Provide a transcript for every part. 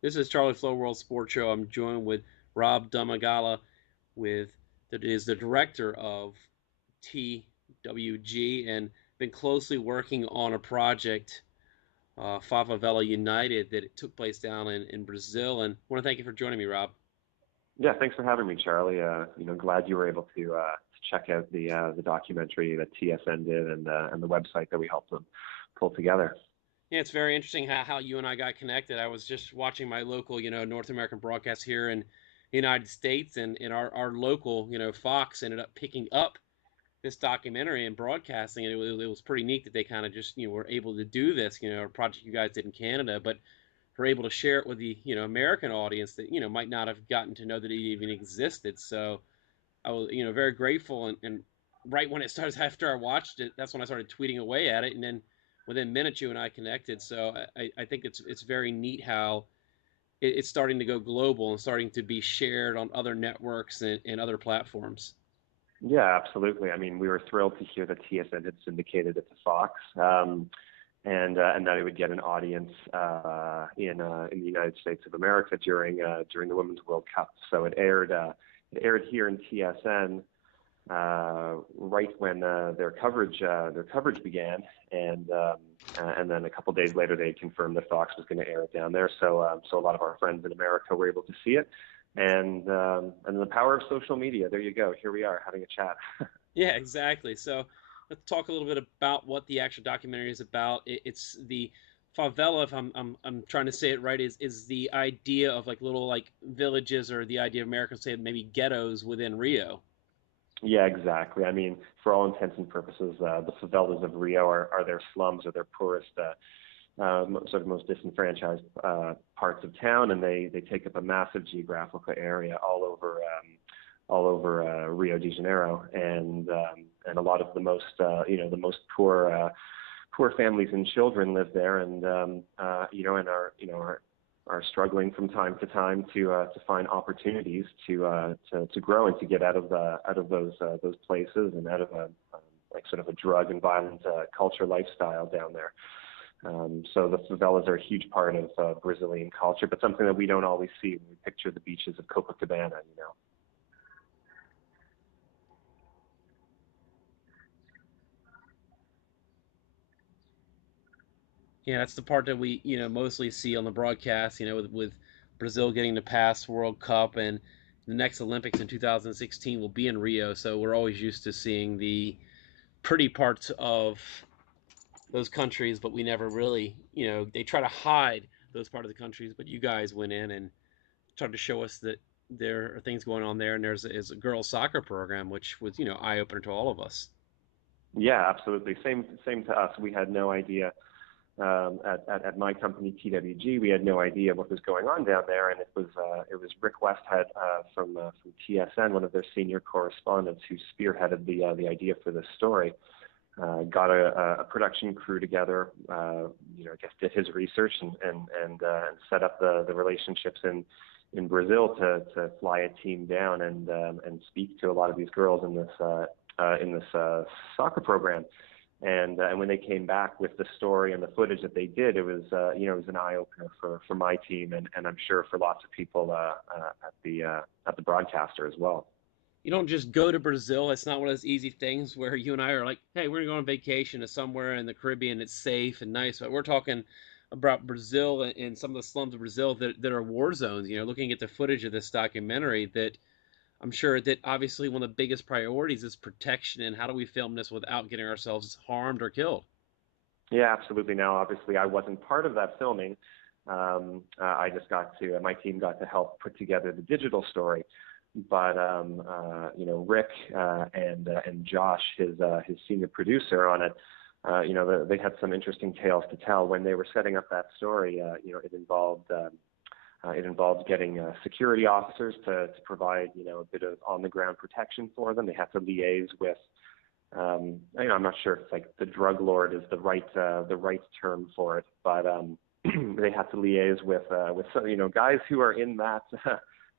This is Charlie Flowe World Sports Show. I'm joined with Rob Domagala, with that is the director of TWG, and been closely working on a project, Favela United, that it took place down in Brazil. And I want to thank you for joining me, Rob. Yeah, thanks for having me, Charlie. Glad you were able to check out the documentary that TSN did and the website that we helped them pull together. Yeah, it's very interesting how you and I got connected. I was just watching my local, North American broadcast here in the United States, and our local, Fox ended up picking up this documentary and broadcasting, and it was pretty neat that they kind of just were able to do this, a project you guys did in Canada, but were able to share it with the American audience that might not have gotten to know that it even existed. So I was very grateful, and right when it started, after I watched it, that's when I started tweeting away at it, and then within minutes you and I connected. So I think it's very neat how it's starting to go global and starting to be shared on other networks and other platforms. Yeah, absolutely. I mean, we were thrilled to hear that TSN had syndicated it to Fox, and that it would get an audience in the United States of America during the Women's World Cup. So it aired here in TSN right when their coverage began, and then a couple days later they confirmed that Fox was going to air it down there. So a lot of our friends in America were able to see it, and the power of social media. There you go. Here we are having a chat. Yeah, exactly. So let's talk a little bit about what the actual documentary is about. It's the favela, if I'm trying to say it right, is the idea of like little like villages, or the idea of Americans say maybe ghettos within Rio. Yeah, exactly. I mean, for all intents and purposes, the favelas of Rio are their slums, or their poorest, sort of most disenfranchised parts of town, and they take up a massive geographical area all over Rio de Janeiro, and a lot of the most poor families and children live there, and are struggling from time to time to find opportunities to grow and to get out of those places, and out of a like sort of a drug and violent culture lifestyle down there. So the favelas are a huge part of Brazilian culture, but something that we don't always see when we picture the beaches of Copacabana. Yeah, that's the part that we mostly see on the broadcast. With Brazil getting to pass World Cup, and the next Olympics in 2016 will be in Rio. So we're always used to seeing the pretty parts of those countries, but we never really, they try to hide those part of the countries. But you guys went in and tried to show us that there are things going on there, and is a girls soccer program, which was eye opener to all of us. Yeah, absolutely. Same to us. We had no idea at my company TWG. We had no idea what was going on down there, and it was Rick Westhead from TSN, one of their senior correspondents, who spearheaded the idea for this story. Got a production crew together. I guess did his research and set up the relationships in Brazil to fly a team down and speak to a lot of these girls in this soccer program. And when they came back with the story and the footage that they did, it was an eye opener for my team, and I'm sure for lots of people at the broadcaster as well. You don't just go to Brazil. It's not one of those easy things where you and I are like, hey, we're going to go on vacation to somewhere in the Caribbean. It's safe and nice. But we're talking about Brazil and some of the slums of Brazil that are war zones. Looking at the footage of this documentary, that I'm sure that obviously one of the biggest priorities is protection, and how do we film this without getting ourselves harmed or killed? Yeah, absolutely. Now, obviously, I wasn't part of that filming. I just my team got to help put together the digital story. But Rick and Josh, his senior producer on it, they had some interesting tales to tell when they were setting up that story. It involved getting security officers to provide a bit of on the ground protection for them. They had to liaise with I'm not sure if like the drug lord is the right term for it, but they have to liaise with some, guys who are in that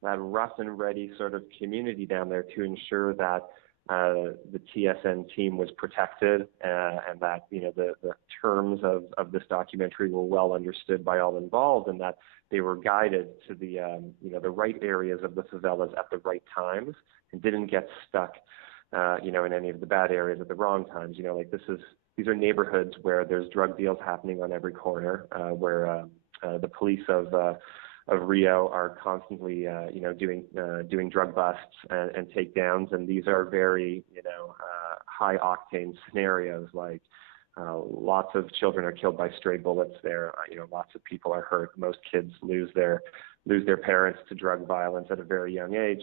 that rough and ready sort of community down there to ensure that the TSN team was protected, and that the terms of this documentary were well understood by all involved, and that they were guided to the right areas of the favelas at the right times, and didn't get stuck in any of the bad areas at the wrong times. These are neighborhoods where there's drug deals happening on every corner, where the police of Rio are constantly, doing drug busts and takedowns, and these are very, high octane scenarios. Like lots of children are killed by stray bullets there. Lots of people are hurt. Most kids lose their parents to drug violence at a very young age.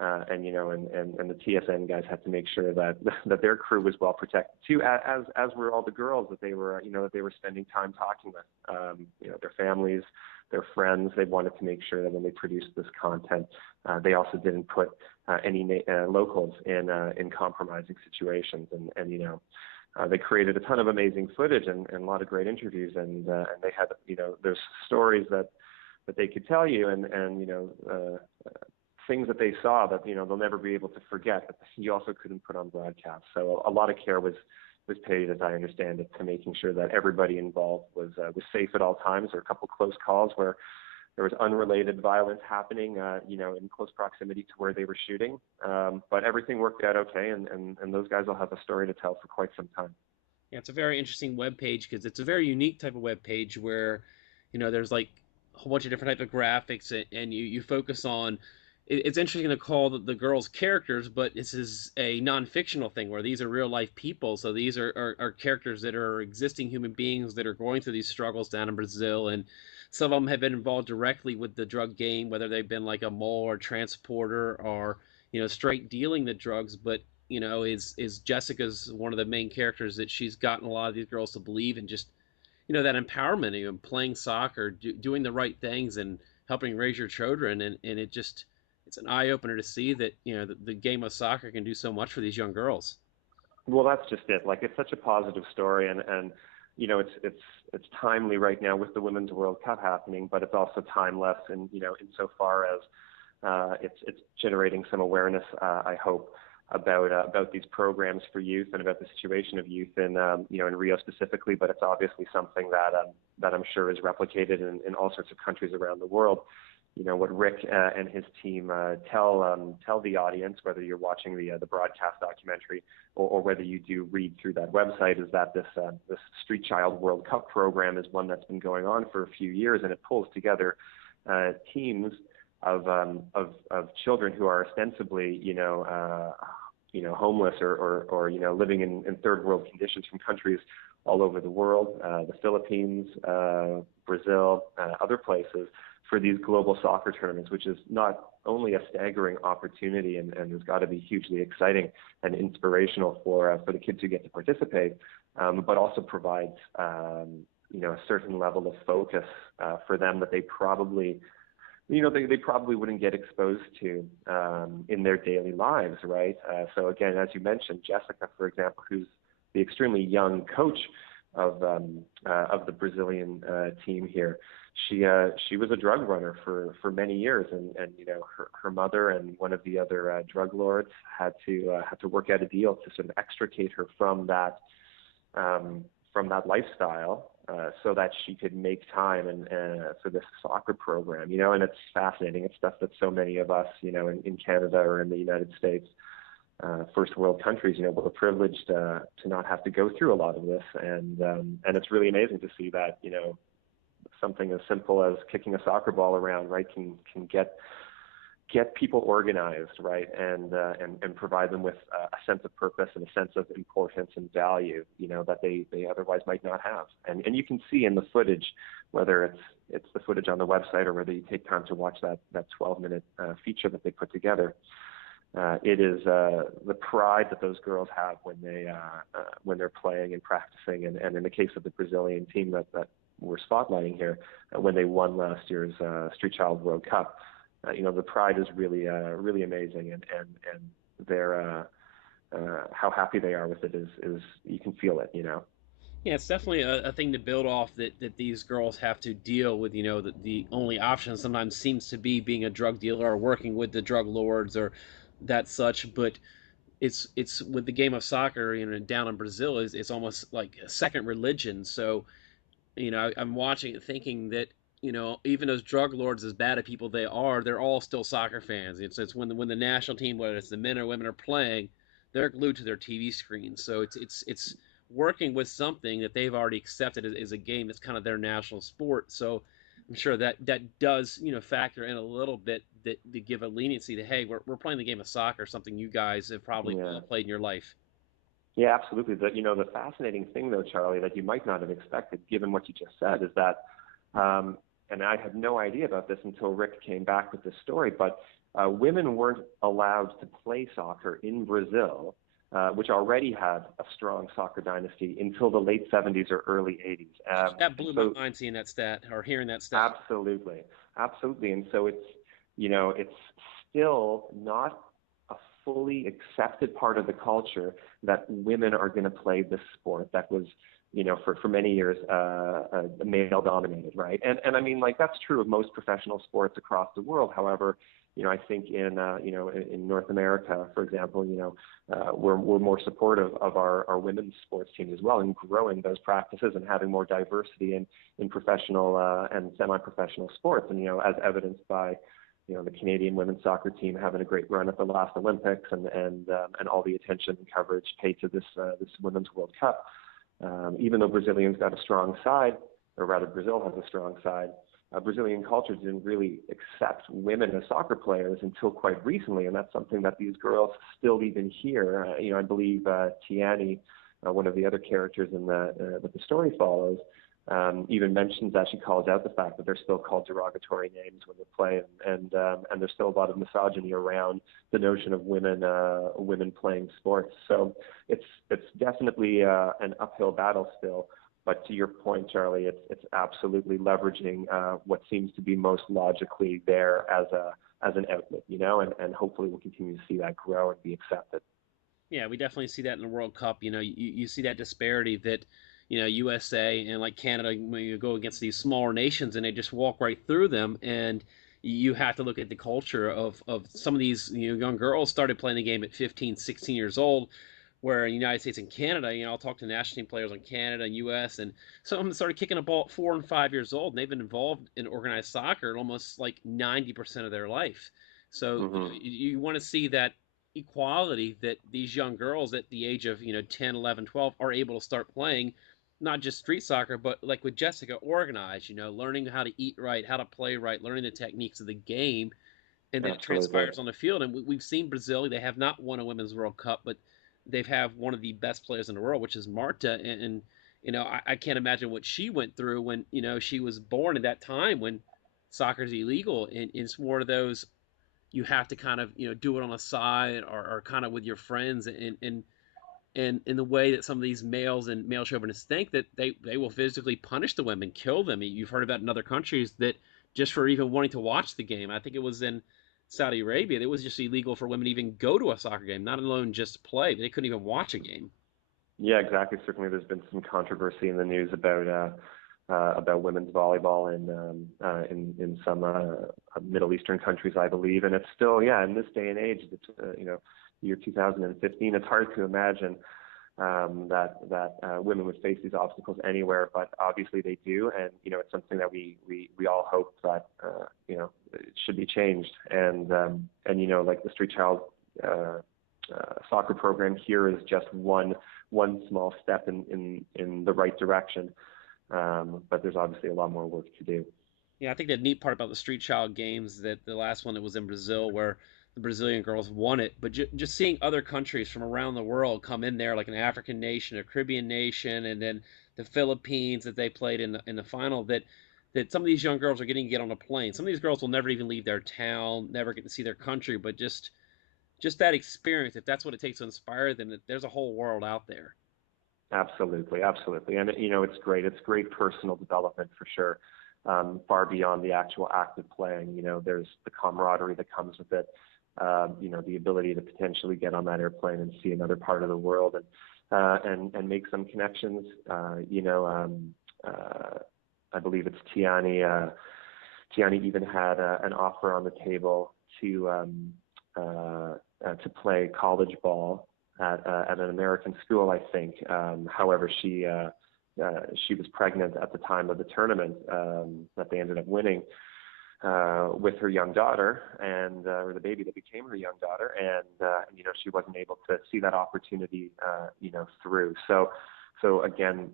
And the TSN guys had to make sure that their crew was well protected too, as were all the girls that they were spending time talking with, their families, their friends. They wanted to make sure that when they produced this content, they also didn't put any locals in compromising situations. And they created a ton of amazing footage and a lot of great interviews, and they had, there's stories that they could tell you, and things that they saw that they'll never be able to forget, but you also couldn't put on broadcast. So a lot of care was paid, as I understand it, to making sure that everybody involved was safe at all times. There were a couple close calls where there was unrelated violence happening, in close proximity to where they were shooting. But everything worked out okay, and those guys will have a story to tell for quite some time. Yeah, it's a very interesting web page because it's a very unique type of web page where, there's like a whole bunch of different types of graphics, and you focus on. It's interesting to call the girls characters, but this is a non-fictional thing where these are real life people. So these are characters that are existing human beings that are going through these struggles down in Brazil, and some of them have been involved directly with the drug game, whether they've been like a mole or transporter or straight dealing the drugs. But is Jessica's one of the main characters that she's gotten a lot of these girls to believe in, just that empowerment, playing soccer, doing the right things, and helping raise your children, and it's an eye opener to see that the game of soccer can do so much for these young girls. Well, that's just it. Like, it's such a positive story, and it's timely right now with the Women's World Cup happening, but it's also timeless, and insofar as it's generating some awareness, I hope, about these programs for youth and about the situation of youth in Rio specifically. But it's obviously something that I'm sure is replicated in all sorts of countries around the world. What Rick and his team tell the audience, whether you're watching the broadcast documentary or whether you do read through that website, is that this Street Child World Cup program is one that's been going on for a few years, and it pulls together teams of children who are ostensibly homeless or living in third world conditions from countries all over the world, the Philippines, Brazil, other places, for these global soccer tournaments, which is not only a staggering opportunity and has got to be hugely exciting and inspirational for the kids who get to participate, but also provides a certain level of focus for them that they probably wouldn't get exposed to in their daily lives, right? So again, as you mentioned, Jessica, for example, who's the extremely young coach of the Brazilian team here, she was a drug runner for many years, and her mother and one of the other drug lords had to work out a deal to sort of extricate her from that lifestyle, so that she could make time and for this soccer program, and it's fascinating. It's stuff that so many of us, in Canada or in the United States, first world countries, we're privileged to not have to go through a lot of this, and it's really amazing to see that, something as simple as kicking a soccer ball around, right, can get people organized, right, and provide them with a sense of purpose and a sense of importance and value, that they otherwise might not have. And you can see in the footage, whether it's the footage on the website or whether you take time to watch that 12-minute feature that they put together. It is the pride that those girls have when they're playing and practicing, and in the case of the Brazilian team that we're spotlighting here, when they won last year's Street Child World Cup, the pride is really amazing, and they're how happy they are with it is you can feel it. Yeah, it's definitely a thing to build off that these girls have to deal with. The only option sometimes seems to be being a drug dealer or working with the drug lords or that such. But it's with the game of soccer, down in Brazil is it's almost like a second religion. So I'm watching it thinking that even those drug lords, as bad of people they are, they're all still soccer fans. It's when the national team, whether it's the men or women, are playing, they're glued to their TV screens. So it's working with something that they've already accepted as a game that's kind of their national sport. So I'm sure that does factor in a little bit, that to give a leniency to, hey, we're playing the game of soccer, something you guys have probably Yeah. all played in your life. Yeah, absolutely. The fascinating thing, though, Charlie, that you might not have expected, given what you just said, is that, and I had no idea about this until Rick came back with this story, but women weren't allowed to play soccer in Brazil, which already had a strong soccer dynasty, until the late 70s or early 80s. That blew my So mind seeing that stat or hearing that stat. absolutely, absolutely. And so it's still not a fully accepted part of the culture that women are going to play this sport that was, for many years, male dominated, right? And I mean, like, that's true of most professional sports across the world. However, I think in North America, for example, we're more supportive of our women's sports teams as well, and growing those practices and having more diversity in professional and semi-professional sports. And, as evidenced by, the Canadian women's soccer team having a great run at the last Olympics, and all the attention and coverage paid to this Women's World Cup. Even though Brazilians got a strong side, or rather Brazil has a strong side, Brazilian culture didn't really accept women as soccer players until quite recently, and that's something that these girls still even hear. I believe Tiani, one of the other characters in that the story follows, even mentions that. She calls out the fact that they're still called derogatory names when they play, and there's still a lot of misogyny around the notion of women playing sports. So it's definitely an uphill battle still. But to your point, Charlie, it's absolutely leveraging what seems to be most logically there as an outlet, and hopefully we'll continue to see that grow and be accepted. Yeah, we definitely see that in the World Cup. You see that disparity that, USA and like Canada, when you go against these smaller nations and they just walk right through them. And you have to look at the culture of some of these young girls started playing the game at 15, 16 years old, where in the United States and Canada, I'll talk to national team players in Canada and U.S. and some of them started kicking a ball at 4 and 5 years old, and they've been involved in organized soccer almost like 90% of their life. So Mm-hmm. you want to see that equality, that these young girls at the age of 10, 11, 12 are able to start playing not just street soccer, but like with Jessica, organized, learning how to eat right, how to play right, learning the techniques of the game, and then it Absolutely. transpires on the field. And we've seen Brazil; they have not won a women's World Cup, but they've have one of the best players in the world, which is Marta. And I can't imagine what she went through when she was born at that time when soccer's illegal, and it's more of those, you have to kind of do it on the side, or kind of with your friends, and in the way that some of these males and male chauvinists think that they will physically punish the women, kill them. You've heard about in other countries that just for even wanting to watch the game. I think it was in Saudi Arabia. It was just illegal for women to even go to a soccer game, not alone just play. They couldn't even watch a game. Yeah, exactly. Certainly, there's been some controversy in the news about women's volleyball in some Middle Eastern countries, I believe, and it's still, yeah, in this day and age, it's year 2015. It's hard to imagine that women would face these obstacles anywhere, but obviously they do, and it's something that we all hope that it should be changed, and like the Street Child soccer program here is just one small step in the right direction, but there's obviously a lot more work to do. Yeah, I think the neat part about the Street Child games, that the last one that was in Brazil, where the Brazilian girls won it, but just seeing other countries from around the world come in there, like an African nation, a Caribbean nation, and then the Philippines that they played in the final, that some of these young girls are getting to get on a plane. Some of these girls will never even leave their town, never get to see their country, but just that experience, if that's what it takes to inspire them, that there's a whole world out there. Absolutely, absolutely, and it's great. It's great personal development for sure. Far beyond the actual act of playing, there's the camaraderie that comes with it. The ability to potentially get on that airplane and see another part of the world, and make some connections. I believe it's Tiani. Tiani even had an offer on the table to to play college ball at an American school, I think. However, she was pregnant at the time of the tournament that they ended up winning with her young daughter, and or the baby that became her young daughter, and she wasn't able to see that opportunity through. So again,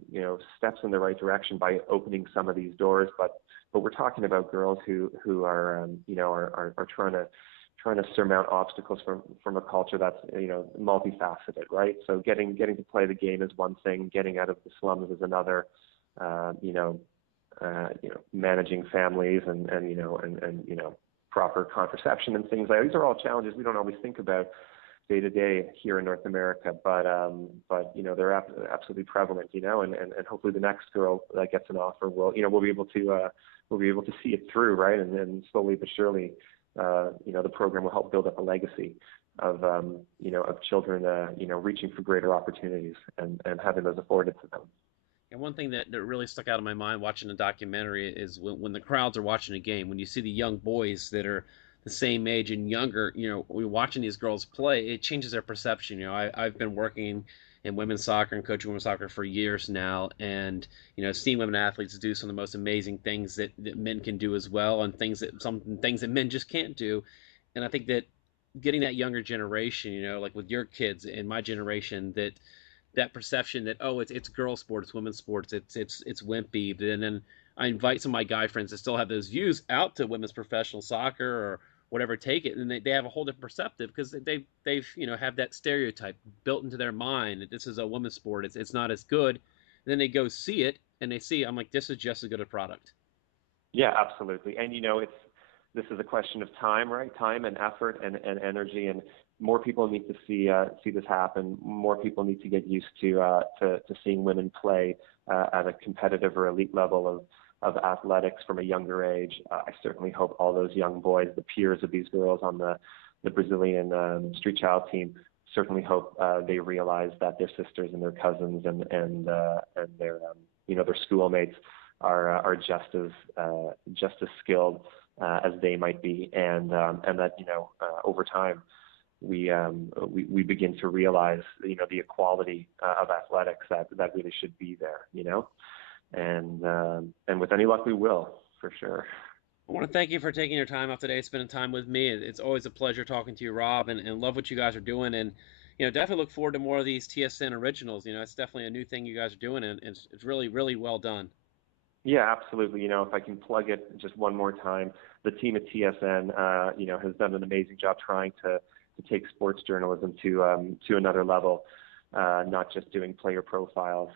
steps in the right direction by opening some of these doors, but we're talking about girls who are trying to surmount obstacles from a culture that's multifaceted, right? So getting to play the game is one thing, getting out of the slums is another. Managing families and proper contraception and things like that. These are all challenges we don't always think about day to day here in North America, but they're absolutely prevalent, and hopefully the next girl that gets an offer will be able to see it through, right? And then slowly but surely, the program will help build up a legacy of children, reaching for greater opportunities and having those afforded to them. And one thing that really stuck out in my mind watching the documentary is when the crowds are watching a game, when you see the young boys that are the same age and younger, when watching these girls play, it changes their perception. I've been working in women's soccer and coaching women's soccer for years now, and seeing women athletes do some of the most amazing things that men can do as well, and some things that men just can't do. And I think that getting that younger generation, like with your kids and my generation, that perception that it's girl sports, women's sports, it's wimpy. And then I invite some of my guy friends that still have those views out to women's professional soccer or whatever, take it, and they have a whole different perspective because they've have that stereotype built into their mind that this is a women's sport, it's not as good. And then they go see it and they see, I'm like, this is just as good a product. Yeah, absolutely. And this is a question of time, right? Time and effort and energy, and more people need to see this happen. More people need to get used to seeing women play at a competitive or elite level of athletics from a younger age. I certainly hope all those young boys, the peers of these girls on the Brazilian street child team, certainly hope they realize that their sisters and their cousins and their schoolmates are just as skilled as they might be, and that over time we begin to realize the equality of athletics that really should be there, and with any luck we will, for sure. I want to thank you for taking your time off today, spending time with me. It's always a pleasure talking to you, Rob, and love what you guys are doing, and definitely look forward to more of these TSN originals. It's definitely a new thing you guys are doing, and it's really, really well done. Yeah, absolutely. If I can plug it just one more time, the team at TSN, has done an amazing job trying to take sports journalism to another level, not just doing player profiles,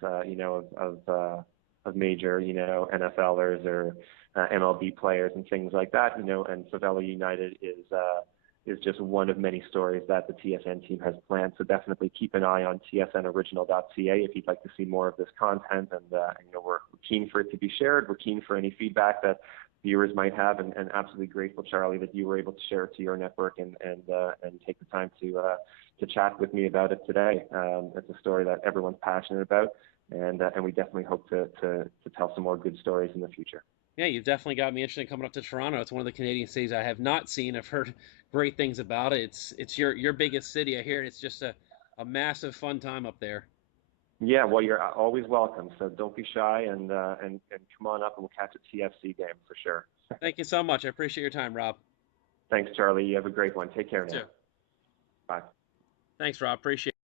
of major, NFLers or MLB players and things like that, and Favela United is just one of many stories that the TSN team has planned. So definitely keep an eye on tsnoriginal.ca if you'd like to see more of this content. And we're keen for it to be shared. We're keen for any feedback that viewers might have, and absolutely grateful, Charlie, that you were able to share it to your network and take the time to chat with me about it today. It's a story that everyone's passionate about, and we definitely hope to tell some more good stories in the future. Yeah, you've definitely got me interested in coming up to Toronto. It's one of the Canadian cities I have not seen. I've heard great things about it. It's your biggest city, I hear, and it's just a massive fun time up there. Yeah, well, you're always welcome. So don't be shy, and come on up, and we'll catch a TFC game for sure. Thank you so much. I appreciate your time, Rob. Thanks, Charlie. You have a great one. Take care now. You too. Bye. Thanks, Rob. Appreciate it.